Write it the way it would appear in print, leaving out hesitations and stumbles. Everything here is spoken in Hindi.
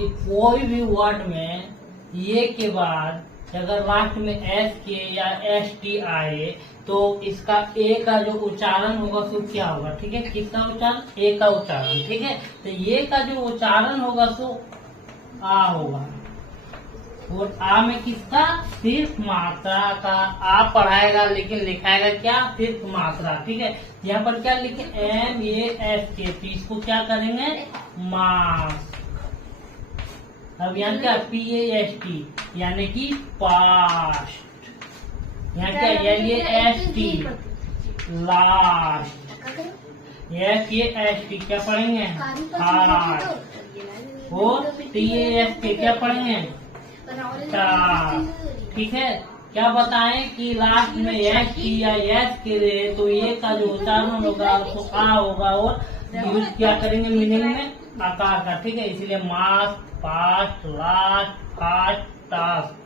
कि कोई भी वर्ड में ये के बाद अगर लास्ट में एस के या एस टी आए तो इसका ए का जो उच्चारण होगा सो क्या होगा, ठीक है। किसका उच्चारण, ए का उच्चारण, ठीक है। तो ये का जो उच्चारण होगा सो आ होगा। और आ में किसका, सिर्फ मात्रा का आ पढ़ाएगा, लेकिन लिखाएगा क्या, सिर्फ मात्रा, ठीक है। यहाँ पर क्या लिखे, MASK, तो इसको क्या करेंगे, मास्क। अब यहाँ क्या, PAST यानी कि पास्ट। यहाँ क्या, LAST लास्ट। SAST क्या पढ़ेंगे, हार्ट। और TASK क्या पढ़ेंगे, टास्क, ठीक है। क्या बताएं कि लास्ट में एस टी या एस के रहे तो ये का जो उच्चारण होगा तो आ होगा, और यूज क्या करेंगे मीनिंग में, आकार का, ठीक है। इसलिए mask, past, last, fast, task.